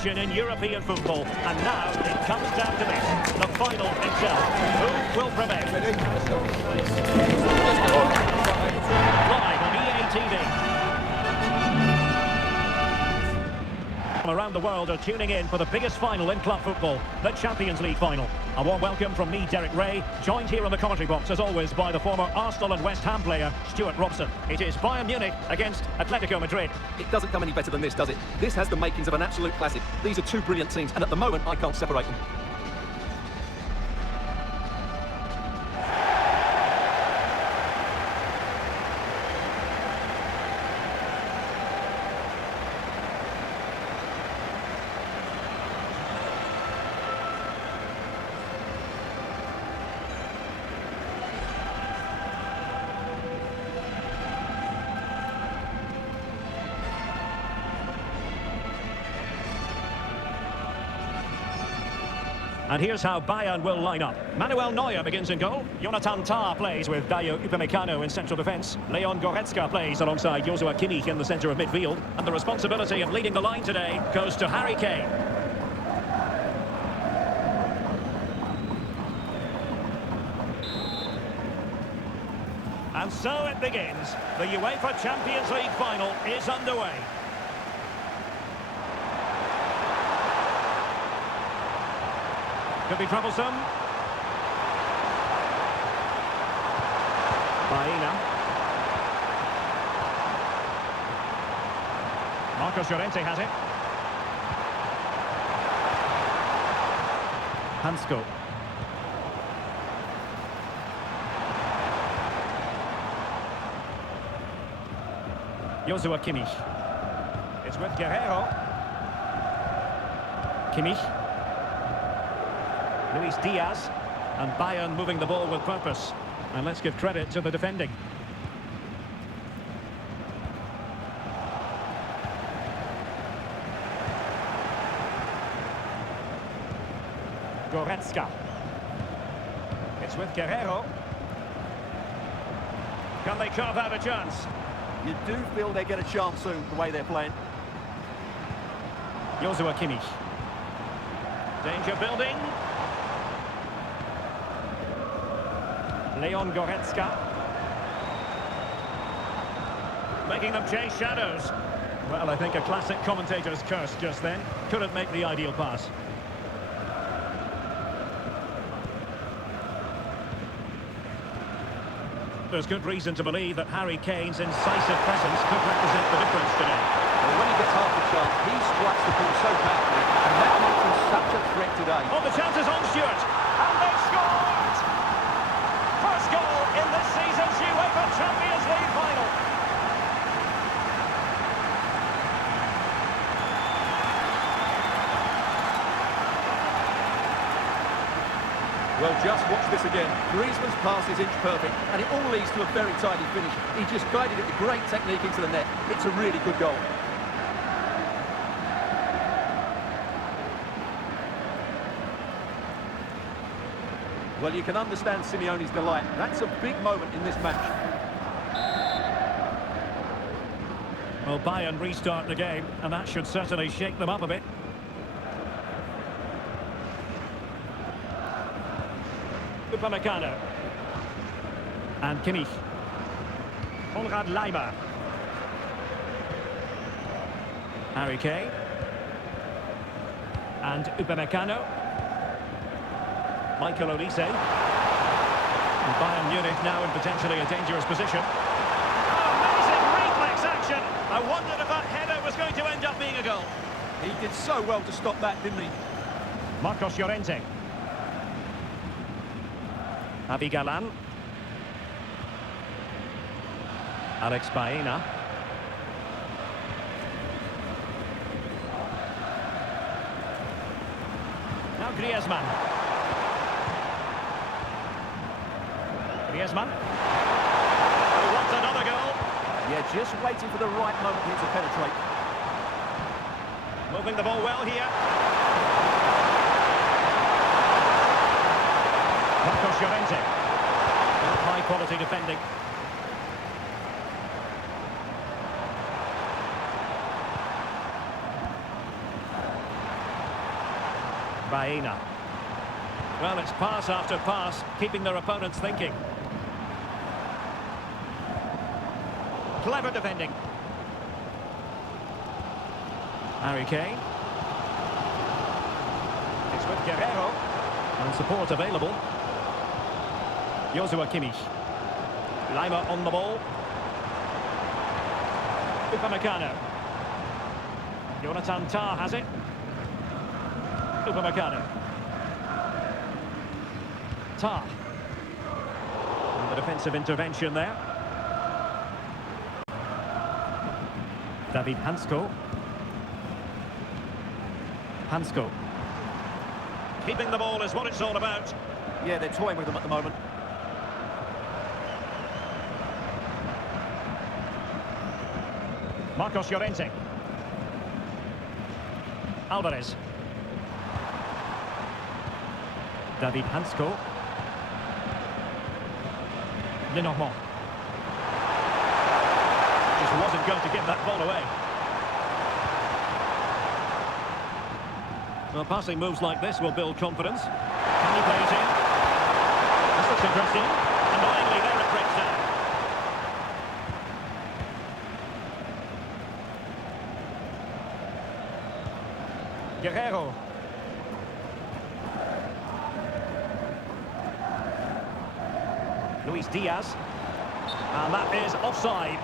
competition in European football. And now it comes down to this, the final itself. Who will prevail? Live on EA TV. Around the world are tuning in for the biggest final in club football, the Champions League final. A warm welcome from me, Derek Ray, joined here in the commentary box as always by the former Arsenal and West Ham player Stuart Robson. It is Bayern Munich against Atletico Madrid. It doesn't come any better than this, does it? This has the makings of an absolute classic. These are two brilliant teams, and at the moment I can't separate them. And here's how Bayern will line up. Manuel Neuer begins in goal. Jonathan Tah plays with Dayo Upamecano in central defence. Leon Goretzka plays alongside Joshua Kimmich in the centre of midfield. And the responsibility of leading the line today goes to Harry Kane. And so it begins. The UEFA Champions League final is underway. Could be troublesome. Baena. Marcos Llorente has it. Hansko. Joshua Kimmich. It's with Guerrero. Kimmich. Luis Diaz, and Bayern moving the ball with purpose. And let's give credit to the defending. Goretzka. It's with Guerrero. Can they carve out a chance? You do feel they get a chance soon, the way they're playing. Joshua Kimmich. Danger building. Leon Goretzka. Making them chase shadows. Well, I think a classic commentator's curse just then. Couldn't make the ideal pass. There's good reason to believe that Harry Kane's incisive presence could represent the difference today. Well, when he gets half the chance, he strikes the ball so powerfully, and that makes him such a threat today. Oh, the chance is on, Stuart. And they've scored! First goal in this season's UEFA Champions League final. Well, just watch this again. Griezmann's pass is inch perfect, and it all leads to a very tidy finish. He just guided it with great technique into the net. It's a really good goal. Well, you can understand Simeone's delight. That's a big moment in this match. Well, Bayern restart the game, and that should certainly shake them up a bit. Upamecano. And Kimmich. Konrad Laimer. Harry Kane. And Upamecano. Michael Olise. And Bayern Munich now in potentially a dangerous position. Amazing reflex action! I wondered if that header was going to end up being a goal. He did so well to stop that, didn't he? Marcos Llorente. Javi Galan. Alex Baena. Now Griezmann. Griezmann. He wants another goal. Yeah, just waiting for the right moment here to penetrate. Moving the ball well here. Marcos Llorente. High quality defending. Baena. Well, it's pass after pass, keeping their opponents thinking. Clever defending. Harry Kane. It's with Guerrero. And support available. Joshua Kimmich. Lima on the ball. Upamecano. Jonathan Tah has it. Upamecano. Tah. And the defensive intervention there. David Hansko. Hansko. Keeping the ball is what it's all about. Yeah, they're toying with them at the moment. Marcos Llorente. Alvarez. David Hansko. Lenormand. Just wasn't going to give that ball away. Well, passing moves like this will build confidence. Can he play it in? This looks interesting. Annoyingly, there it breaks down. Guerrero. Luis Diaz. And that is offside.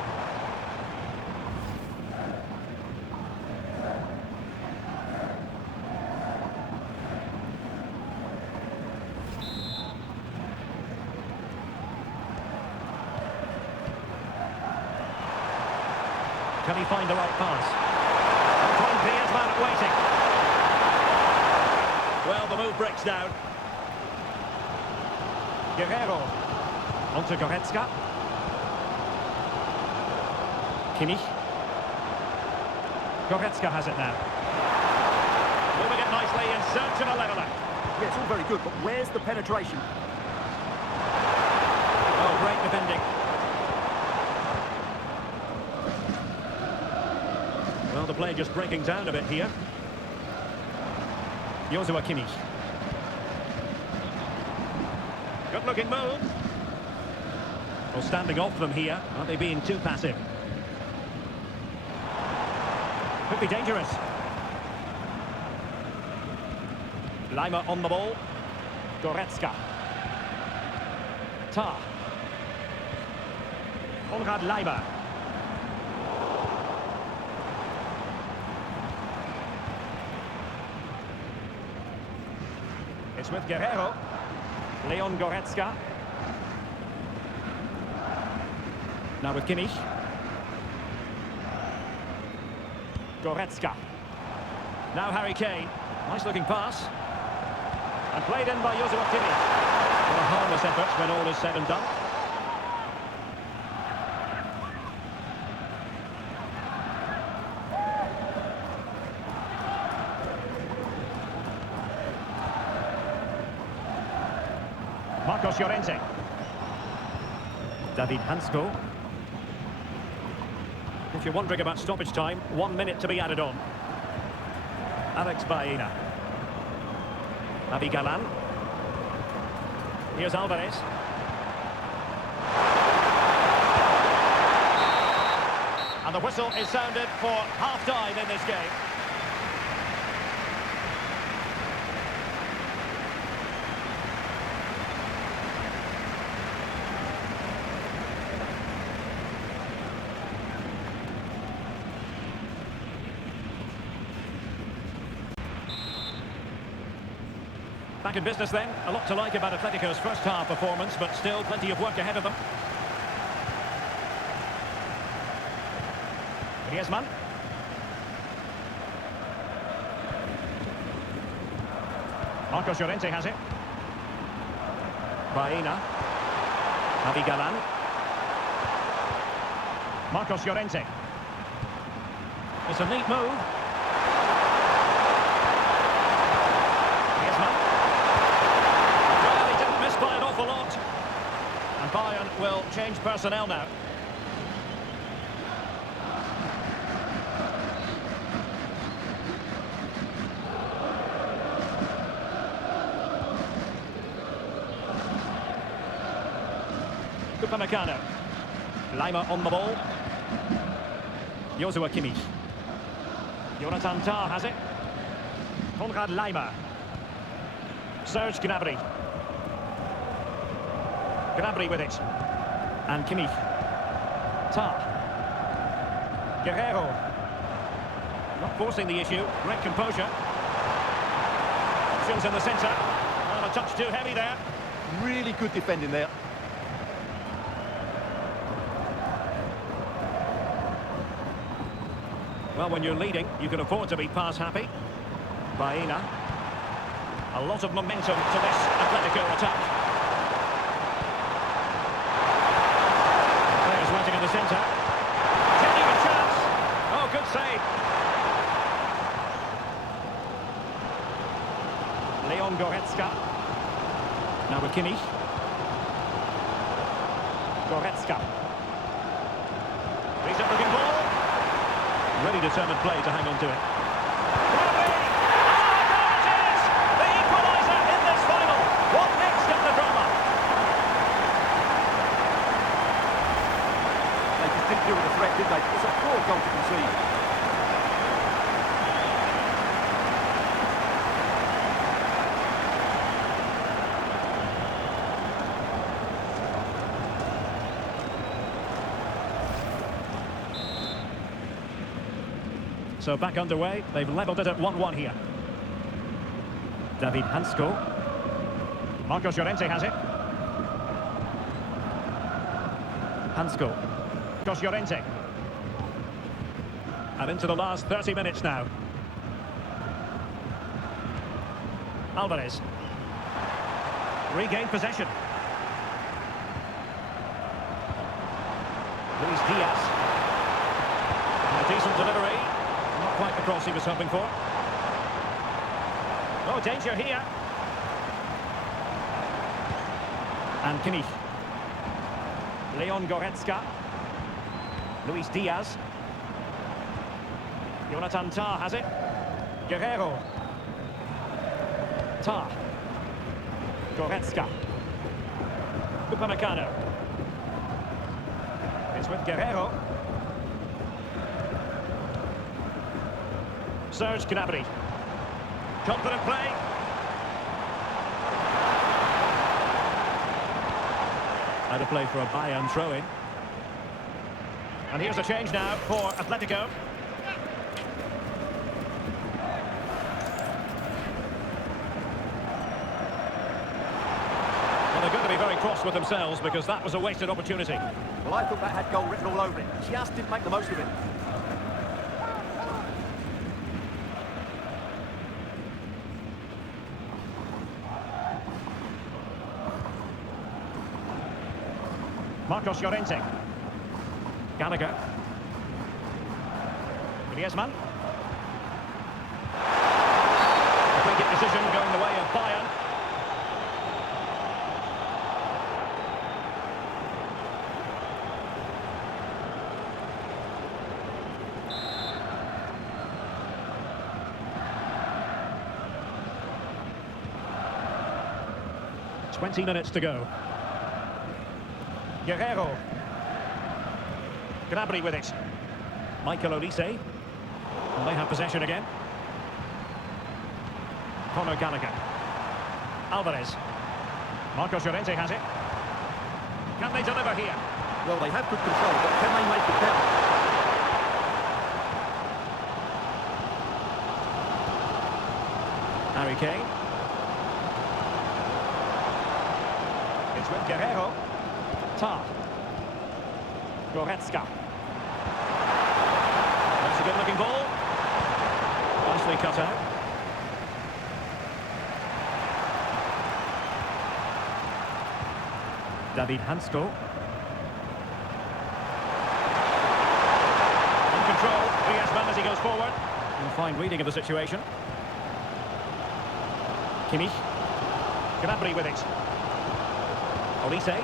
Can he find the right pass? Griezmann waiting. Well, the move breaks down. Guerrero. Onto Goretzka. Kimmich. Goretzka has it now. Moving it nicely in search of a leveller. Yeah, it's all very good, but where's the penetration? Oh, great defending. Well, the play just breaking down a bit here. Joshua Kimmich. Good-looking move. Well, standing off them here. Aren't they being too passive? Could be dangerous. Lima on the ball. Goretzka. Tah. Konrad Lima. It's with Guerrero. Leon Goretzka. Now with Kimmich. Goretzka. Now Harry Kane. Nice looking pass. And played in by Joshua Kimmich. What a harmless effort when all is said and done. Marcos Llorente. David Hansko. If you're wondering about stoppage time, 1 minute to be added on. Alex Baena. Avi Galan. Here's Alvarez. And the whistle is sounded for half-time in this game. Back in business then. A lot to like about Atletico's first half performance, but still plenty of work ahead of them. Griezmann. Marcos Llorente has it. Baena. Avi Galan. Marcos Llorente. It's a neat move. And Bayern will change personnel now. Upamecano. Lima on the ball. Joshua Kimmich. Jonathan Tah has it. Konrad Lima. Serge Gnabry. Gnabry with it. And Kimmich. Tah. Guerrero. Not forcing the issue. Great composure. Options in the centre. Well, a touch too heavy there. Really good defending there. Well, when you're leading, you can afford to be pass happy. Baena. A lot of momentum to this Atletico attack. Players waiting in the centre. Taking a chance. Oh, good save. Leon Goretzka. Now with Kimmich. Goretzka. He's up looking ball. Really determined play to hang on to it. Gnabry! Oh, there it is! The equaliser in this final. What next in the drama? They just didn't deal with the threat, did they? It's a poor goal to concede. So back underway, they've levelled it at 1-1 here. David Hansko. Marcos Llorente has it. Hansko. Marcos Llorente. And into the last 30 minutes now. Alvarez. Regained possession. Luis Diaz. A decent delivery. Not quite the cross he was hoping for. Oh, danger here. And Kimmich. Leon Goretzka. Luis Diaz. Jonathan Tah has it. Guerrero. Tah. Goretzka. Upamecano. It's with Guerrero. Serge Gnabry. Confident play. Out of play for a Bayern throw-in. And here's a change now for Atletico. Well, they're going to be very cross with themselves because that was a wasted opportunity. Well, I thought that had goal written all over it. Just didn't make the most of it. Marcos Llorente. Gallagher. Griezmann. A free kick decision going the way of Bayern. Twenty minutes to go. Guerrero. Gnabry with it. Michael Olise. And they have possession again. Conor Gallagher. Alvarez. Marcos Llorente has it. Can they deliver here? Well, they have good control, but can they make it count? Harry Kane. It's with Guerrero. Tah. Goretzka. That's a good-looking ball. Nicely cut out. David Hansko. In control, Griezmann as he goes forward. And fine reading of the situation. Kimmich. Gnabry with it. Olise.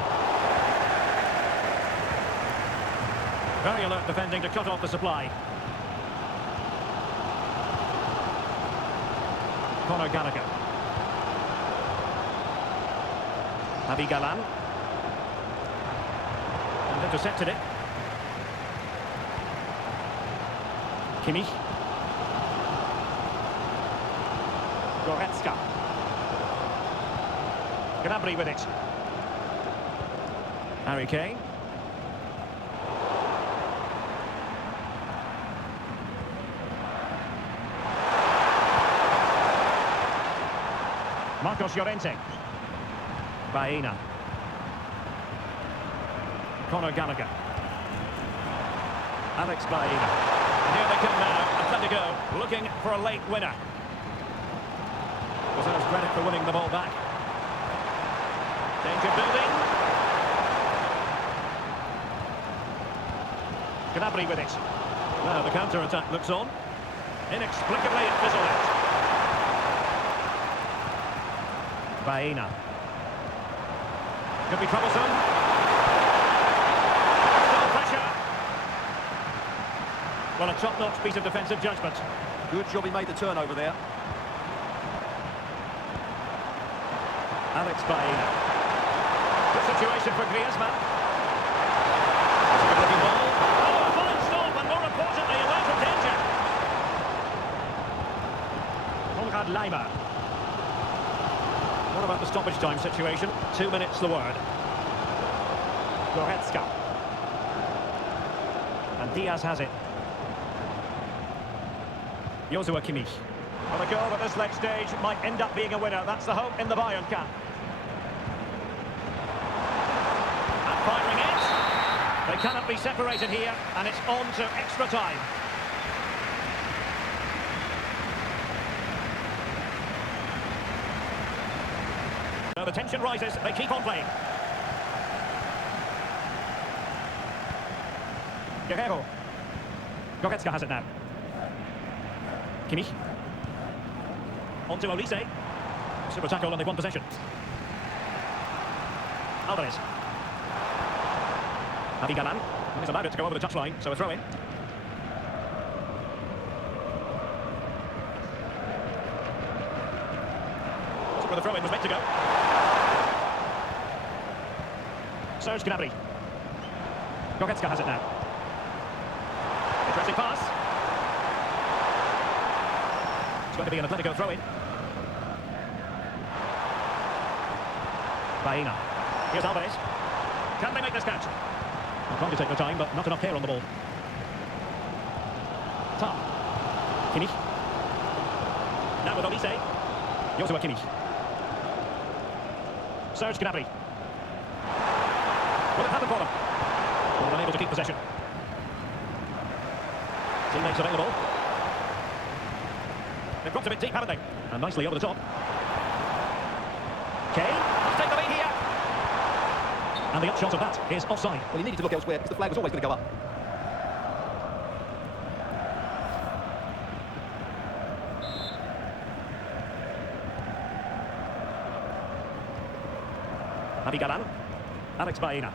Very alert defending to cut off the supply. Conor Gallagher. Javi Galán. Intercepted it. Kimmich. Goretzka. Gnabry with it. Harry Kane. Marcos Llorente. Baena. Conor Gallagher. Alex Baena. And here they come now. Atletico looking for a late winner. Deserves credit for winning the ball back. Danger building. Gnabry with it. Now the counter-attack looks on. Inexplicably it fizzled out. Baena. Could be troublesome. Still pressure. Well, a top-notch piece of defensive judgment. Good job he made the turnover there. Alex Baena. Good situation for Griezmann. It's a good-looking ball. Oh, a fine stop, and more importantly, away from danger. Konrad Laimer. What about the stoppage time situation? 2 minutes the word. Goretzka. And Diaz has it. Joshua Kimmich. Well, a goal at this late stage might end up being a winner. That's the hope in the Bayern camp. And firing it. They cannot be separated here, and it's on to extra time. Now the tension rises. They keep on playing. Guerrero. Goretzka has it now. Kimmich. On to Olise. Super tackle and they've won possession. Alvarez. Javi Galán. He's allowed it to go over the touchline, so a throw in. That's where the throw in was meant to go. Serge Gnabry. Goretzka has it now. Interesting pass. It's going to be an Atletico throw-in. Baena. Here's Alvarez. Can they make this catch? They're trying to take their time, but not enough hair on the ball. Tam. Kimmich. Now with Olise. Joshua Kimmich. Serge Gnabry. Will it happen for them? Well, unable to keep possession. Teammates available. They've got a bit deep, haven't they? And nicely over the top. Kane must take the lead here. And the upshot of that is offside. Well, he needed to look elsewhere because the flag was always going to go up. Javi Galán. Alex Baena.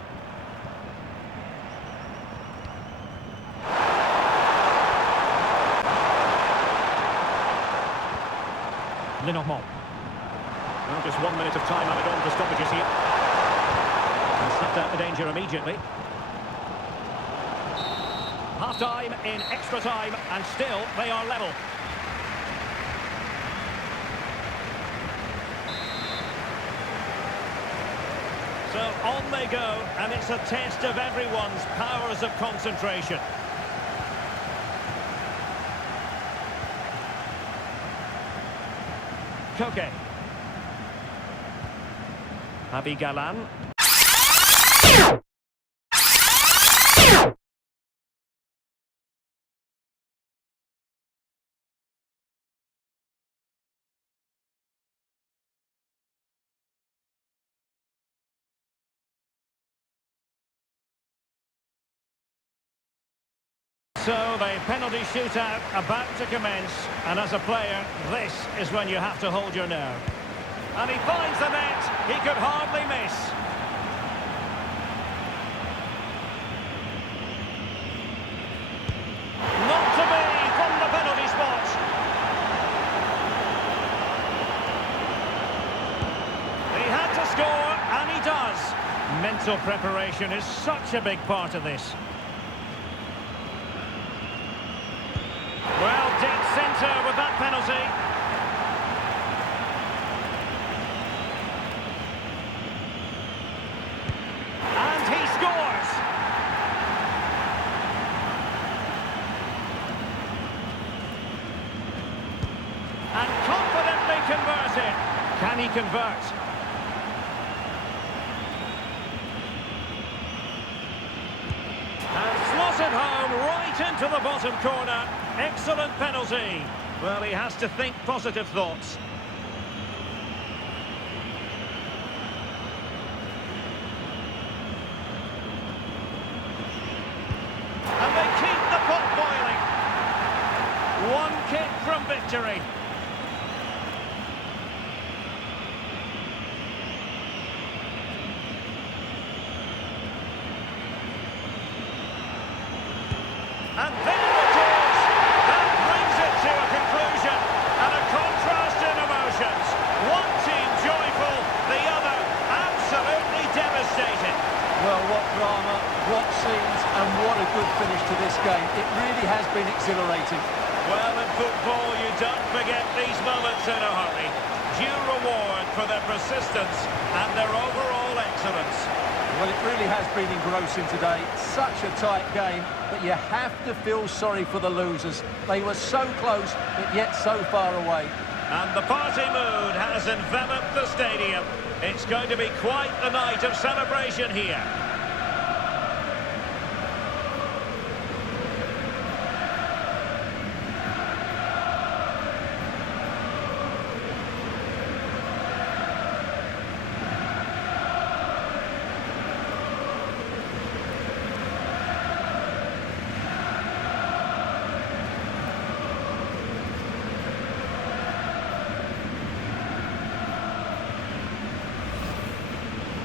Lenormand. Well, just 1 minute of time added on for stoppages here. And snuffed out the danger immediately. Half-time in extra time, and still they are level. So on they go, and it's a test of everyone's powers of concentration. Koke. Javi Galán. So the penalty shootout about to commence, and as a player, this is when you have to hold your nerve. And he finds the net, he could hardly miss. Not to be from the penalty spot. He had to score, and he does. Mental preparation is such a big part of this. Well, dead centre with that penalty. And he scores! And confidently converted. Can he convert? And slotted home right into the bottom corner. Excellent penalty. Well, he has to think positive thoughts. And they keep the pot boiling. One kick from victory. And there it is! That brings it to a conclusion, and a contrast in emotions. One team joyful, the other absolutely devastated. Well, what drama, what scenes, and what a good finish to this game. It really has been exhilarating. Well, in football, you don't forget these moments in a hurry. Due reward for their persistence and their overall excellence. Well, it really has been engrossing today. Such a tight game that you have to feel sorry for the losers. They were so close, but yet so far away. And the party mood has enveloped the stadium. It's going to be quite the night of celebration here.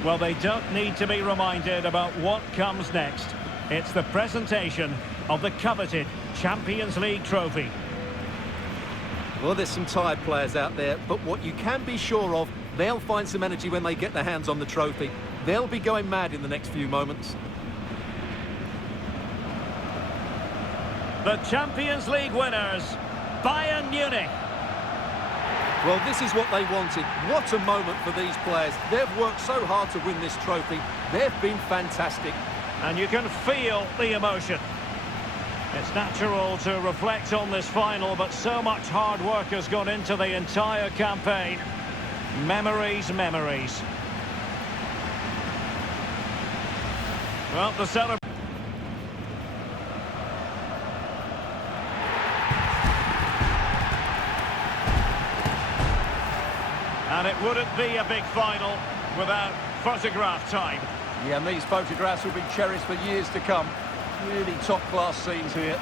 Well, they don't need to be reminded about what comes next. It's the presentation of the coveted Champions League trophy. Well, there's some tired players out there, but what you can be sure of, they'll find some energy when they get their hands on the trophy. They'll be going mad in the next few moments. The Champions League winners, Bayern Munich. Well, this is what they wanted. What a moment for these players. They've worked so hard to win this trophy. They've been fantastic. And you can feel the emotion. It's natural to reflect on this final, but so much hard work has gone into the entire campaign. Memories, memories. Well, the celebration. And it wouldn't be a big final without photograph time. Yeah, and these photographs will be cherished for years to come. Really top-class scenes here.